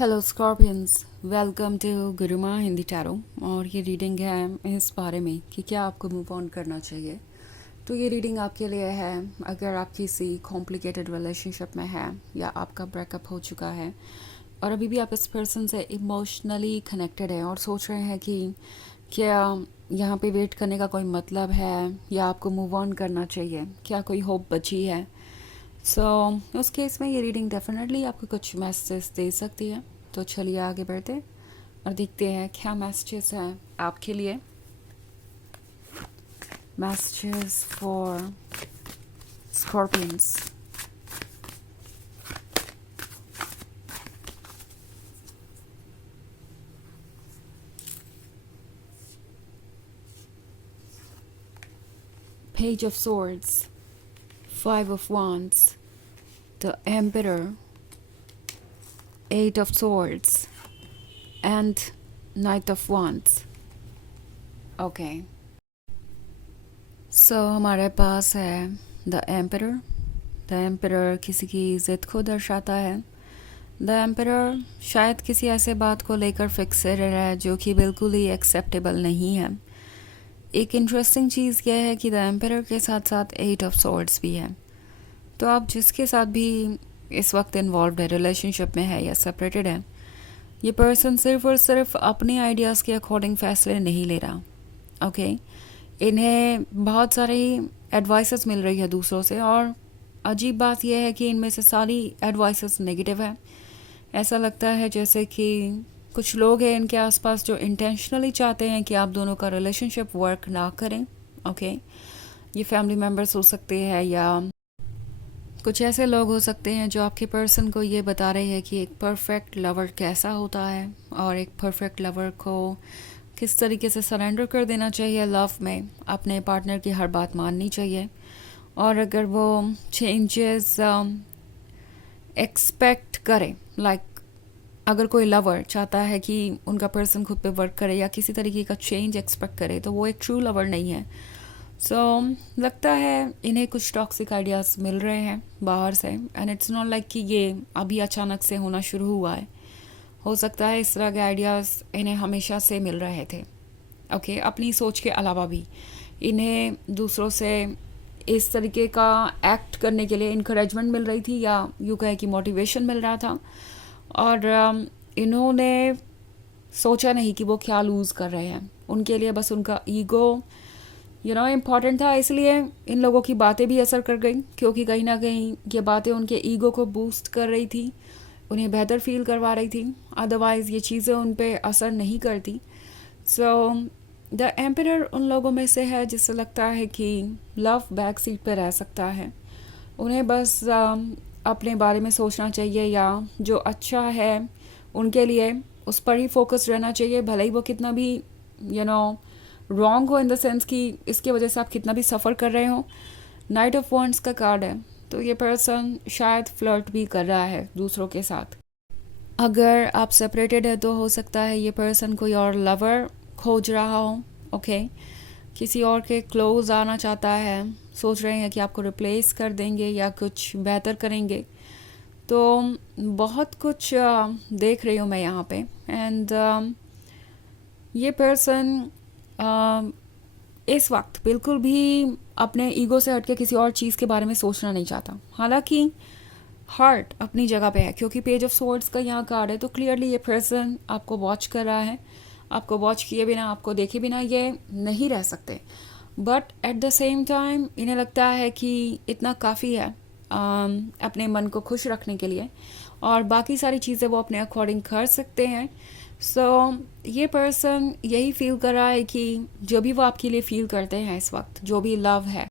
Hello scorpions, welcome to Gurumaa Hindi tarot. और ये reading है इस बारे में कि क्या आपको मूव ऑन करना चाहिए। तो ये रीडिंग आपके लिए है अगर आप किसी कॉम्प्लिकेटेड रिलेशनशिप में हैं या आपका ब्रेकअप हो चुका है और अभी भी आप इस पर्सन से इमोशनली कनेक्टेड हैं और सोच रहे हैं कि क्या यहाँ पे वेट करने का कोई मतलब है या आपको मूव ऑन करना चाहिए, क्या कोई होप बची है। सो उस केस में ये रीडिंग डेफिनेटली आपको कुछ मैसेज दे सकती है। तो चलिए आगे बढ़ते और देखते हैं क्या मैसेजेस हैं आपके लिए। Messages for scorpions. Page of Swords, Five of Wands, the Emperor, Eight of Swords, and Knight of Wands. Okay, so हमारे पास है द एम्परर। द एम्परर किसी की ज़िद को दर्शाता है। द एम्परर शायद किसी ऐसे बात को लेकर फिक्सेड है जो कि बिल्कुल ही एक्सेप्टेबल नहीं है। एक इंटरेस्टिंग चीज़ यह है कि द एम्परर के साथ साथ एट ऑफ सॉर्ड्स भी है। तो आप जिसके साथ भी इस वक्त इन्वॉल्व है, रिलेशनशिप में है या सेपरेटेड है, ये पर्सन सिर्फ और सिर्फ अपने आइडियाज़ के अकॉर्डिंग फ़ैसले नहीं ले रहा। ओके, इन्हें बहुत सारी एडवाइसेस मिल रही है दूसरों से और अजीब बात यह है कि इनमें से सारी एडवाइसेस नेगेटिव है। ऐसा लगता है जैसे कि कुछ लोग हैं इनके आसपास जो इंटेंशनली चाहते हैं कि आप दोनों का रिलेशनशिप वर्क ना करें। ओके, ये फैमिली मेम्बर्स हो सकते हैं या कुछ ऐसे लोग हो सकते हैं जो आपके पर्सन को ये बता रहे हैं कि एक परफेक्ट लवर कैसा होता है और एक परफेक्ट लवर को किस तरीके से सरेंडर कर देना चाहिए लव में, अपने पार्टनर की हर बात माननी चाहिए। और अगर वो चेंजेस एक्सपेक्ट करे, लाइक अगर कोई लवर चाहता है कि उनका पर्सन खुद पे वर्क करे या किसी तरीके का चेंज एक्सपेक्ट करे तो वो एक ट्रू लवर नहीं है। लगता है इन्हें कुछ टॉक्सिक आइडियाज़ मिल रहे हैं बाहर से एंड इट्स नॉट लाइक कि ये अभी अचानक से होना शुरू हुआ है। हो सकता है इस तरह के आइडियाज़ इन्हें हमेशा से मिल रहे थे। ओके, अपनी सोच के अलावा भी इन्हें दूसरों से इस तरीके का एक्ट करने के लिए इनकरेजमेंट मिल रही थी या यूँ कहे कि मोटिवेशन मिल रहा था। और इन्होंने सोचा नहीं कि वो क्या लूज़ कर रहे हैं। उनके लिए बस उनका ईगो इम्पॉर्टेंट था, इसलिए इन लोगों की बातें भी असर कर गई क्योंकि कहीं ना कहीं ये बातें उनके ईगो को बूस्ट कर रही थी, उन्हें बेहतर फील करवा रही थी। अदरवाइज़ ये चीज़ें उन पे असर नहीं करती। द एम्परर उन लोगों में से है जिससे लगता है कि लव बैक सीट पर रह सकता है। उन्हें बस अपने बारे में सोचना चाहिए या जो अच्छा है उनके लिए उस पर ही फोकस रहना चाहिए, भले ही वो कितना भी रॉन्ग हो, इन द सेंस कि इसकी वजह से आप कितना भी सफ़र कर रहे हो। नाइट ऑफ वॉन्ड्स का कार्ड है, तो ये पर्सन शायद फ्लर्ट भी कर रहा है दूसरों के साथ। अगर आप सेपरेटेड है तो हो सकता है ये पर्सन कोई और लवर खोज रहा हो। ओके, किसी और के क्लोज आना चाहता है, सोच रहे हैं कि आपको रिप्लेस कर देंगे या कुछ बेहतर करेंगे। तो बहुत कुछ देख रही हूँ मैं यहाँ पे एंड ये पर्सन इस वक्त बिल्कुल भी अपने ईगो से हटके किसी और चीज़ के बारे में सोचना नहीं चाहता। हालांकि हार्ट अपनी जगह पे है क्योंकि पेज ऑफ सोर्ड्स का यहाँ कार्ड है, तो क्लियरली ये पर्सन आपको वॉच कर रहा है। आपको वॉच किए बिना, आपको देखे बिना ये नहीं रह सकते। But at the same time इन्हें लगता है कि इतना काफ़ी है अपने मन को खुश रखने के लिए और बाकी सारी चीज़ें वो अपने अकॉर्डिंग कर सकते हैं। ये पर्सन यही फील कर रहा है कि जो भी वो आपके लिए फील करते हैं इस वक्त, जो भी लव है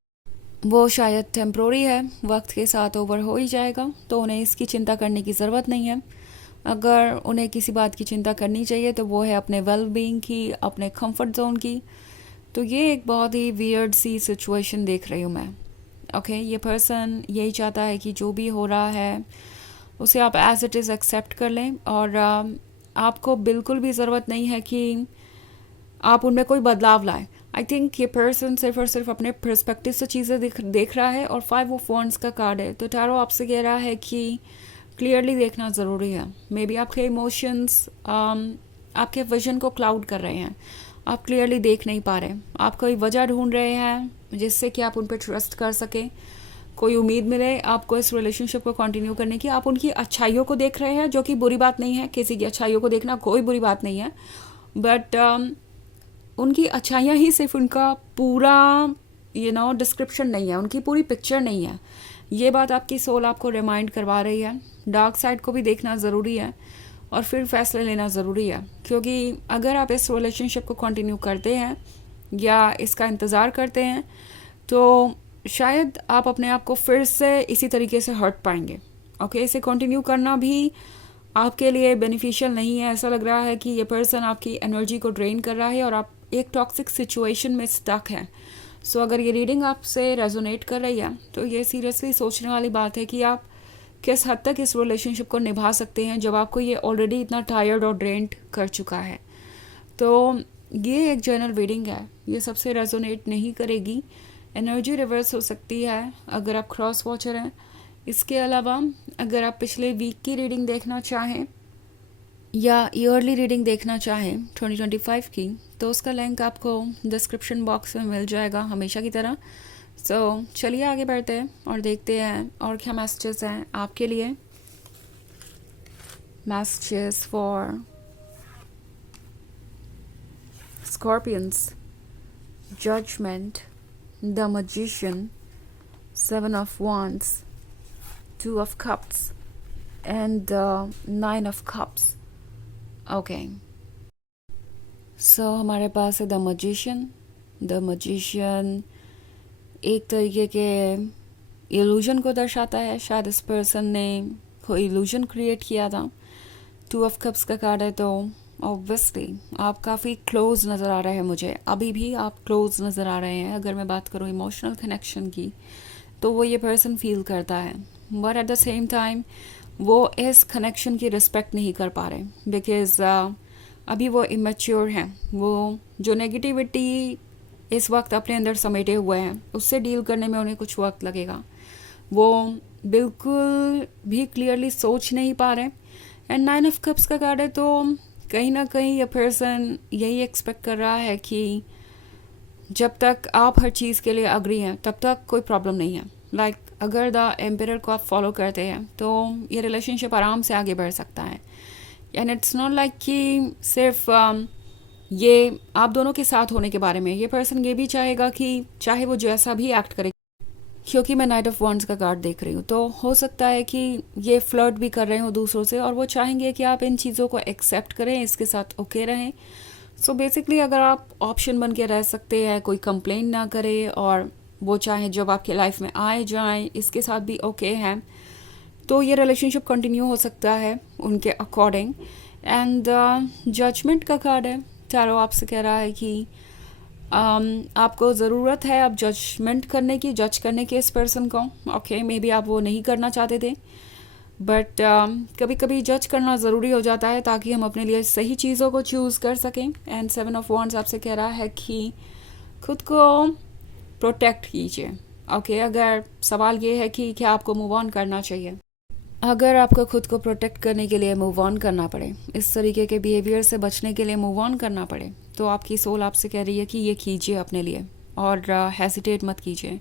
वो शायद टेम्प्रोरी है, वक्त के साथ ओवर हो ही जाएगा, तो उन्हें इसकी चिंता करने की ज़रूरत नहीं है। अगर उन्हें किसी बात की चिंता करनी चाहिए तो वो है अपने वेल बीइंग की, अपने कंफर्ट जोन की। तो ये एक बहुत ही वियर्ड सी सिचुएशन देख रही हूँ मैं। ओके, ये पर्सन यही चाहता है कि जो भी हो रहा है उसे आप एज इट इज़ एक्सेप्ट कर लें और आपको बिल्कुल भी ज़रूरत नहीं है कि आप उनमें कोई बदलाव लाएं। आई थिंक ये पर्सन सिर्फ और सिर्फ अपने पर्सपेक्टिव से चीज़ें देख रहा है और 5 ऑफ वॉन्ड्स का कार्ड है, तो टैरो आपसे कह रहा है कि क्लियरली देखना ज़रूरी है। मे बी आपके इमोशंस आपके विजन को क्लाउड कर रहे हैं, आप क्लियरली देख नहीं पा रहे, आप कोई वजह ढूंढ रहे हैं जिससे कि आप उन पर ट्रस्ट कर सकें, कोई उम्मीद मिले आपको इस रिलेशनशिप को कंटिन्यू करने की। आप उनकी अच्छाइयों को देख रहे हैं, जो कि बुरी बात नहीं है, किसी की अच्छाइयों को देखना कोई बुरी बात नहीं है, बट उनकी अच्छाइयाँ ही सिर्फ उनका पूरा डिस्क्रिप्शन नहीं है, उनकी पूरी पिक्चर नहीं है। ये बात आपकी सोल आपको रिमाइंड करवा रही है। डार्क साइड को भी देखना ज़रूरी है और फिर फैसले लेना ज़रूरी है, क्योंकि अगर आप इस रिलेशनशिप को कंटिन्यू करते हैं या इसका इंतज़ार करते हैं तो शायद आप अपने आप को फिर से इसी तरीके से हर्ट पाएंगे। ओके, इसे कंटिन्यू करना भी आपके लिए बेनिफिशियल नहीं है। ऐसा लग रहा है कि ये पर्सन आपकी एनर्जी को ड्रेन कर रहा है और आप एक टॉक्सिक सिचुएशन में स्टक हैं। सो अगर ये रीडिंग आपसे रेजोनेट कर रही है तो ये सीरियसली सोचने वाली बात है कि आप किस हद तक इस रिलेशनशिप को निभा सकते हैं जब आपको ये ऑलरेडी इतना टायर्ड और ड्रेन्ड कर चुका है। तो ये एक जनरल रीडिंग है, ये सबसे रेजोनेट नहीं करेगी, एनर्जी रिवर्स हो सकती है अगर आप क्रॉस वॉचर हैं। इसके अलावा अगर आप पिछले वीक की रीडिंग देखना चाहें या ईयरली रीडिंग देखना चाहें 2025 की, तो उसका लिंक आपको डिस्क्रिप्शन बॉक्स में मिल जाएगा हमेशा की तरह। सो चलिए आगे बढ़ते हैं और देखते हैं और क्या मैसेजेस हैं आपके लिए। Messages for scorpions, judgment, the magician, 7 of Wands, 2 of Cups and 9 of Cups. Okay. So हमारे पास है द मैजिशियन। द मैजिशियन एक तरीके के इल्यूजन को दर्शाता है, शायद इस पर्सन ने कोई इल्यूजन क्रिएट किया था। 2 of Cups का कार्ड है, तो ऑब्वियसली आप काफ़ी क्लोज नज़र आ रहे हैं मुझे, अभी भी आप क्लोज नज़र आ रहे हैं। अगर मैं बात करूँ इमोशनल कनेक्शन की तो वो ये पर्सन फील करता है, but at the same time वो इस कनेक्शन की रिस्पेक्ट नहीं कर पा रहे, बिकॉज अभी वो इमेच्योर हैं। वो जो नेगेटिविटी इस वक्त अपने अंदर समेटे हुए हैं उससे डील करने में उन्हें कुछ वक्त लगेगा। वो बिल्कुल भी क्लियरली सोच नहीं पा रहे। एंड 9 of Cups का कार्ड है, तो कहीं ना कहीं ये पर्सन यही एक्सपेक्ट कर रहा है कि जब तक आप हर चीज़ के लिए अग्री हैं तब तक कोई प्रॉब्लम नहीं है। लाइक अगर द एम्परर को आप फॉलो करते हैं तो ये रिलेशनशिप आराम से आगे बढ़ सकता है। एंड इट्स नॉट लाइक कि सिर्फ ये आप दोनों के साथ होने के बारे में, ये पर्सन ये भी चाहेगा कि चाहे वो जैसा भी एक्ट करे, क्योंकि मैं नाइट ऑफ वॉन्ड्स का कार्ड देख रही हूँ, तो हो सकता है कि ये फ्लर्ट भी कर रहे हो दूसरों से और वो चाहेंगे कि आप इन चीज़ों को एक्सेप्ट करें, इसके साथ ओके रहें। सो बेसिकली अगर आप ऑप्शन बन के रह सकते हैं, कोई कंप्लेन ना करे और वो चाहे जब आपके लाइफ में आए जाएं इसके साथ भी ओके हैं, तो ये रिलेशनशिप कंटिन्यू हो सकता है उनके अकॉर्डिंग। एंड जजमेंट का कार्ड है, टैरो आपसे कह रहा है कि आपको ज़रूरत है अब जजमेंट करने की, जज करने की इस पर्सन को। ओके, मे बी आप वो नहीं करना चाहते थे, बट कभी कभी जज करना ज़रूरी हो जाता है ताकि हम अपने लिए सही चीज़ों को चूज़ कर सकें। एंड 7 of Wands आपसे कह रहा है कि खुद को प्रोटेक्ट कीजिए। ओके, अगर सवाल ये है कि क्या आपको मूव ऑन करना चाहिए, अगर आपको खुद को प्रोटेक्ट करने के लिए मूव ऑन करना पड़े, इस तरीके के बिहेवियर से बचने के लिए मूव ऑन करना पड़े, तो आपकी सोल आपसे कह रही है कि ये कीजिए अपने लिए और हेसिटेट मत कीजिए।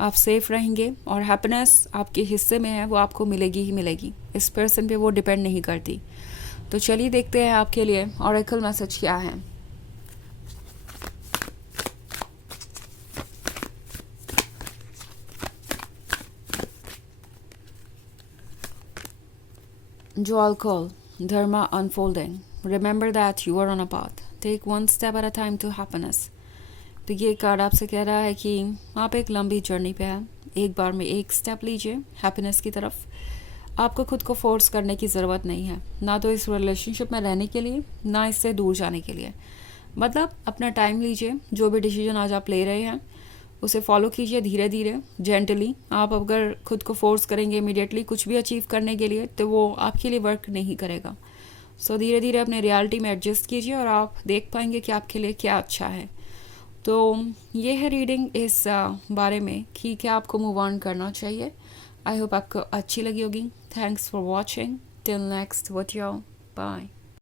आप सेफ रहेंगे और हैप्पीनेस आपके हिस्से में है, वो आपको मिलेगी ही मिलेगी। इस पर्सन पे वो डिपेंड नहीं करती। तो चलिए देखते हैं आपके लिए ऑरेकल मैसेज क्या है। Jewel call, Dharma unfolding. Remember that you are on a path. Take one step at a time to happiness. तो ये कार्ड आपसे कह रहा है कि आप एक लंबी जर्नी पे हैं, एक बार में एक स्टेप लीजिए हैप्पीनेस की तरफ। आपको खुद को फोर्स करने की ज़रूरत नहीं है, ना तो इस रिलेशनशिप में रहने के लिए, ना इससे दूर जाने के लिए। मतलब अपना टाइम लीजिए, जो भी डिसीजन आज आप ले रहे हैं उसे फॉलो कीजिए धीरे धीरे, जेंटली। आप अगर खुद को फोर्स करेंगे इमीडिएटली कुछ भी अचीव करने के लिए तो वो आपके लिए वर्क नहीं करेगा। सो धीरे धीरे अपने रियलिटी में एडजस्ट कीजिए और आप देख पाएंगे कि आपके लिए क्या अच्छा है। तो ये है रीडिंग इस बारे में कि क्या आपको मूव ऑन करना चाहिए। आई होप आपको अच्छी लगी होगी। Thanks for watching. Till next video, bye.